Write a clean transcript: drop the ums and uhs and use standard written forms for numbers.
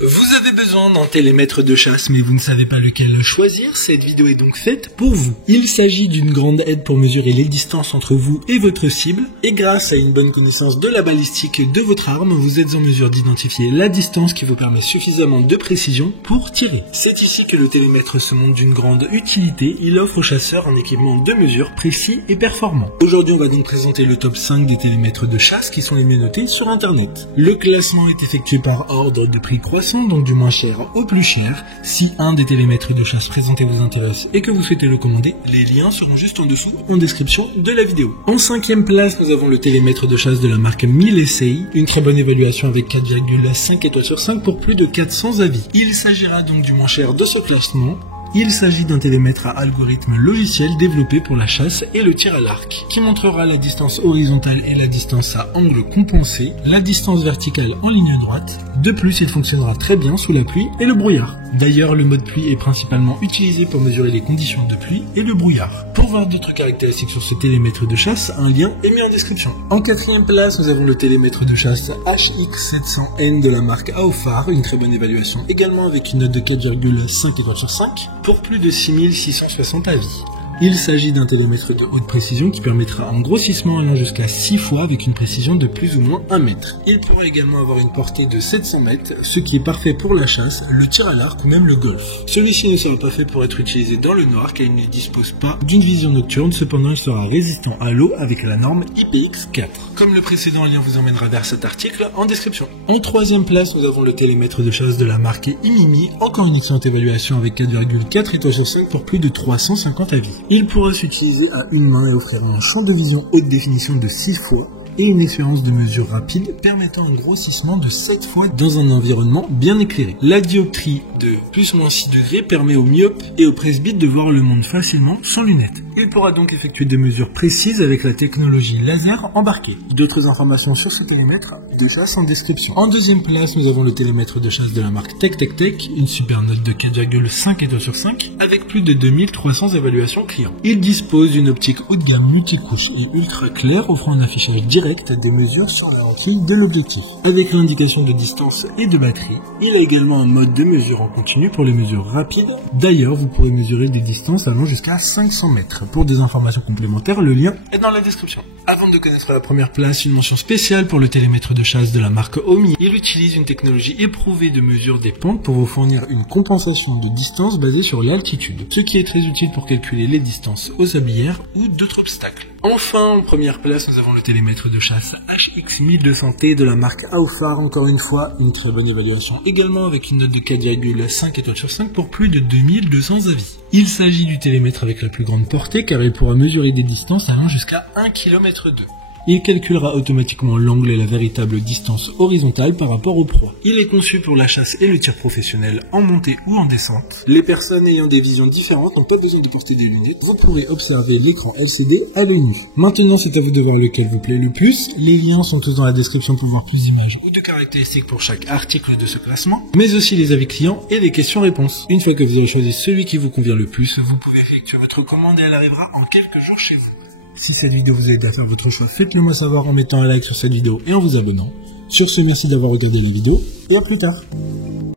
Vous avez besoin d'un télémètre de chasse, mais vous ne savez pas lequel choisir. Cette vidéo est donc faite pour vous. Il s'agit d'une grande aide pour mesurer les distances entre vous et votre cible. Et grâce à une bonne connaissance de la balistique de votre arme, vous êtes en mesure d'identifier la distance qui vous permet suffisamment de précision pour tirer. C'est ici que le télémètre se montre d'une grande utilité. Il offre aux chasseurs un équipement de mesure précis et performant. Aujourd'hui, on va donc présenter le top 5 des télémètres de chasse qui sont les mieux notés sur Internet. Le classement est effectué par ordre de prix croissant, donc du moins cher au plus cher. Si un des télémètres de chasse présentés vous intéresse et que vous souhaitez le commander, les liens seront juste en dessous en description de la vidéo. En 5e place, nous avons le télémètre de chasse de la marque Milesei, une très bonne évaluation avec 4,5 étoiles sur 5 pour plus de 400 avis. Il s'agira donc du moins cher de ce classement. Il s'agit d'un télémètre à algorithme logiciel développé pour la chasse et le tir à l'arc, qui montrera la distance horizontale et la distance à angle compensé, la distance verticale en ligne droite. De plus, il fonctionnera très bien sous la pluie et le brouillard. D'ailleurs, le mode pluie est principalement utilisé pour mesurer les conditions de pluie et le brouillard. Pour voir d'autres caractéristiques sur ce télémètre de chasse, un lien est mis en description. En 4e place, nous avons le télémètre de chasse HX700N de la marque Aofar, une très bonne évaluation également avec une note de 4,5 étoiles sur 5 pour plus de 6660 avis. Il s'agit d'un télémètre de haute précision qui permettra un grossissement allant jusqu'à 6 fois avec une précision de plus ou moins 1 mètre. Il pourra également avoir une portée de 700 mètres, ce qui est parfait pour la chasse, le tir à l'arc ou même le golf. Celui-ci ne sera pas fait pour être utilisé dans le noir car il ne dispose pas d'une vision nocturne, cependant il sera résistant à l'eau avec la norme IPX4. Comme le précédent, un lien vous emmènera vers cet article en description. En 3e place, nous avons le télémètre de chasse de la marque Imimi, encore une excellente évaluation avec 4,4 étoiles sur 5 pour plus de 350 avis. Il pourra s'utiliser à une main et offrir un champ de vision haute définition de 6 fois et une expérience de mesure rapide permettant un grossissement de 7 fois dans un environnement bien éclairé. La dioptrie de +/- 6 degrés permet aux myopes et aux presbytes de voir le monde facilement sans lunettes. Il pourra donc effectuer des mesures précises avec la technologie laser embarquée. D'autres informations sur ce télémètre de chasse en description. En 2e place, nous avons le télémètre de chasse de la marque Tech, une super note de 4,5 étoiles sur 5 avec plus de 2300 évaluations clients. Il dispose d'une optique haut de gamme multicouche et ultra claire offrant un affichage direct des mesures sur la lentille de l'objectif. Avec l'indication de distance et de batterie, il a également un mode de mesure en continu pour les mesures rapides. D'ailleurs, vous pourrez mesurer des distances allant jusqu'à 500 mètres. Pour des informations complémentaires, le lien est dans la description. Avant de connaître la première place, une mention spéciale pour le télémètre de chasse de la marque Omi. Il utilise une technologie éprouvée de mesure des pentes pour vous fournir une compensation de distance basée sur l'altitude, ce qui est très utile pour calculer les distances aux sablières ou d'autres obstacles. Enfin, en première place, nous avons le télémètre de chasse HX1200T de la marque Aofar, encore une fois, une très bonne évaluation, également avec une note de 4,5 étoiles sur 5 pour plus de 2200 avis. Il s'agit du télémètre avec la plus grande portée car il pourra mesurer des distances allant jusqu'à 1,2 km. Il calculera automatiquement l'angle et la véritable distance horizontale par rapport aux proies. Il est conçu pour la chasse et le tir professionnel en montée ou en descente. Les personnes ayant des visions différentes n'ont pas besoin de porter des lunettes. Vous pourrez observer l'écran LCD à l'œil nu. Maintenant, c'est à vous de voir lequel vous plaît le plus. Les liens sont tous dans la description pour voir plus d'images ou de caractéristiques pour chaque article de ce classement, mais aussi les avis clients et les questions-réponses. Une fois que vous avez choisi celui qui vous convient le plus, vous pouvez effectuer votre commande et elle arrivera en quelques jours chez vous. Si cette vidéo vous aide à faire votre choix, faites-le moi savoir en mettant un like sur cette vidéo et en vous abonnant. Sur ce, merci d'avoir regardé la vidéo et à plus tard.